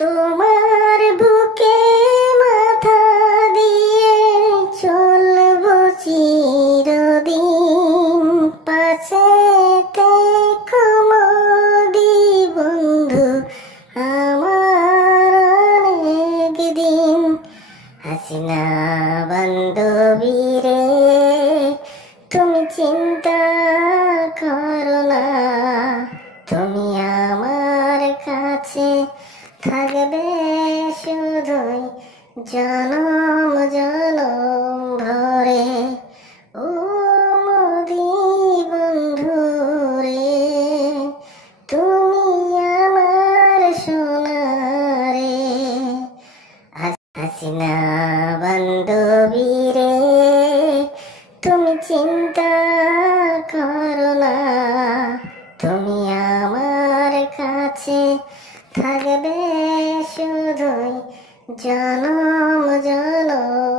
তোমার বুকে মাথা দিয়ে চলবো চিরদিন, পাশে থেকো মোদি বন্ধু আমার অনেক দিন। হাসিনা বান্ধবী রে, তুমি চিন্তা করো না, তুমি আমার কাছে থাকবে শুধুই জনম জনম ভরে। ও মোদি বন্ধু রে, তুমি আমার সোনা রে। হাসিনা বান্ধবী রে, তুমি চিন্তা করো না, তুমি আমার কাছে থাকবে শুধুই জনম জনম